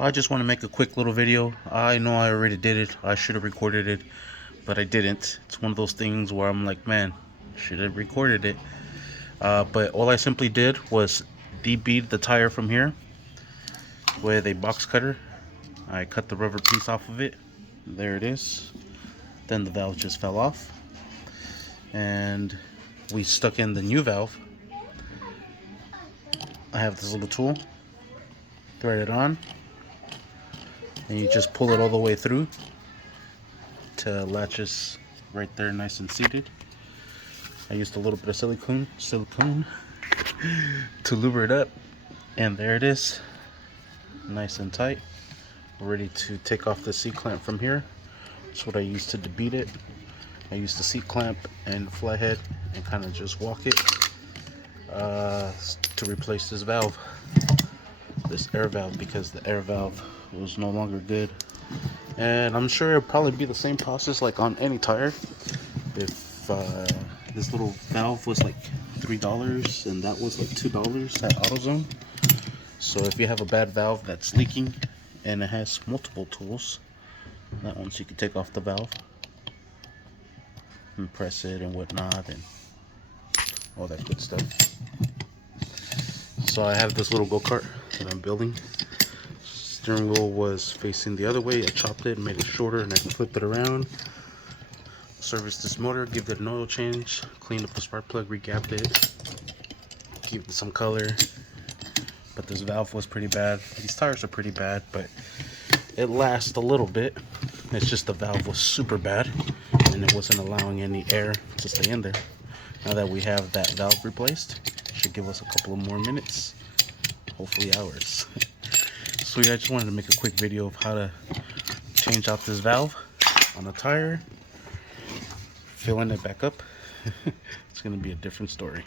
I just want to make a quick little video. I know I already did it. I should have recorded it, but I didn't. It's one of those things where I'm like, man, should have recorded it. But all I simply did was debead the tire from here with a box cutter. I cut the rubber piece off of it. There it is. Then the valve just fell off. And we stuck in the new valve. I have this little tool. Thread it on. And you just pull it all the way through to latches right there, nice and seated. I used a little bit of silicone to lube it up, and there it is, nice and tight. We're ready to take off the seat clamp from here. That's what I used to debead it. I used the seat clamp and flathead and kind of just walk it to replace this valve, this air valve, because the air valve was no longer good. And I'm sure it'll probably be the same process like on any tire. If this little valve was like $3 and that was like $2 at AutoZone. So if you have a bad valve that's leaking and it has multiple tools, that one, so you can take off the valve and press it and whatnot and all that good stuff. So I have this little go-kart that I'm building. Steering wheel was facing the other way. I chopped it and made it shorter, and I can flip it around. Service this motor, give it an oil change, clean up the spark plug, regapped it, give it some color. But this valve was pretty bad. These tires are pretty bad, but it lasts a little bit. It's just the valve was super bad and it wasn't allowing any air to stay in there. Now that we have that valve replaced, it should give us a couple of more minutes, hopefully hours. So yeah, I just wanted to make a quick video of how to change out this valve on a tire, filling it back up. It's going to be a different story.